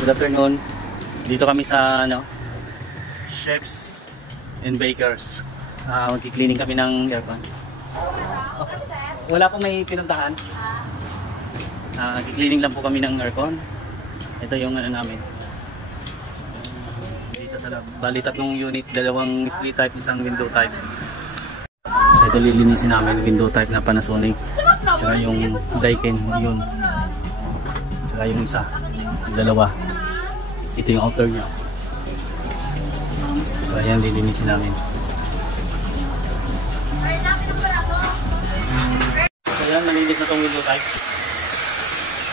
Good afternoon. Dito kami sa Chefs and Bakers. Magki-cleaning kami ng aircon. Wala pong may pinuntahan. Magki-cleaning lang po kami ng aircon. Ito yung namin. Dito sa bali tatlong unit, dalawang split type, isang window type. So ito lilinisin namin, window type na Panasonic. Tsaka yung Daikin, yun. Tsaka yung isa, yung dalawa. Ito yung outer niya. So ayan, lilinisin namin. So ayan, malinis na itong window type.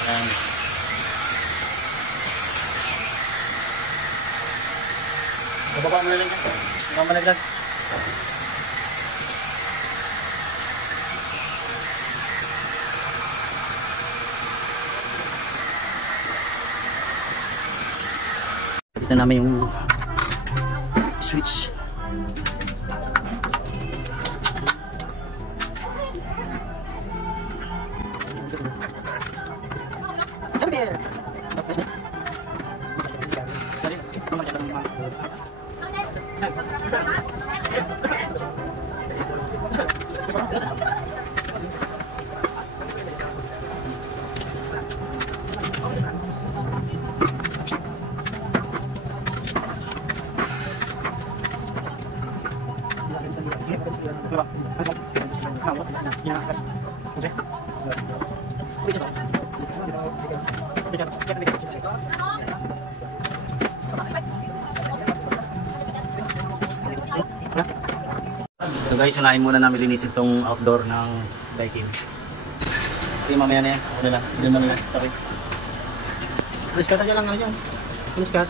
Ayan. Bababa mo na lang yan. Bababa malaglag. Ito namin yung switch. So guys, unahin muna namin linisin itong outdoor ng Daikin. Okay, mamaya na yan. Ano lang, doon namin lang. Okay. Pulis cut aja lang ngayon. Pulis cut.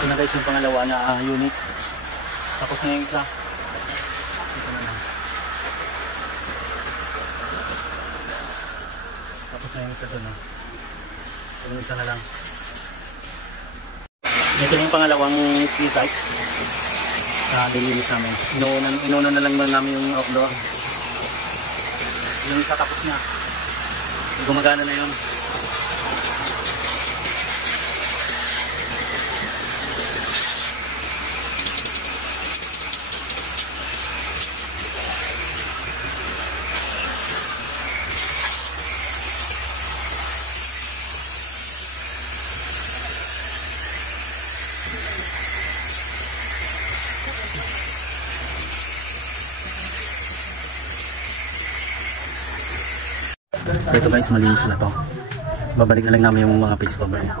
Ito na guys yung pangalawa na unit. Tapos na yung isa. Ito na lang. Tapos na yung isa doon. Yung isa na lang. Ito yung pangalawang split type. Dilinis namin. Inuna na lang namin yung outdoor. Yung isa tapos na. Gumagana na yun. So ito guys, malinis na to. Babalik na lang namin yung mga page cover niya.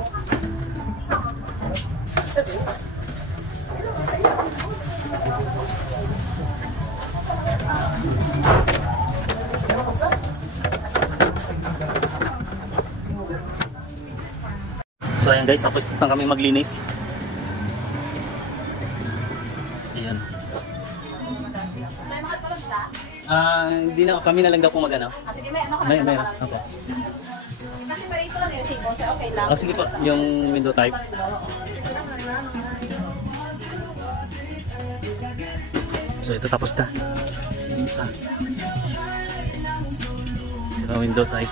So ayan guys, tapos na kami maglinis. Ayan. Hindi na kami na lang daw po mag-ano. Sige, may ano ka May, na. ako. Kasi parito lang yung table, so okay lang. Sige po, yung window type. So ito tapos na. Yung isa. Yung window type.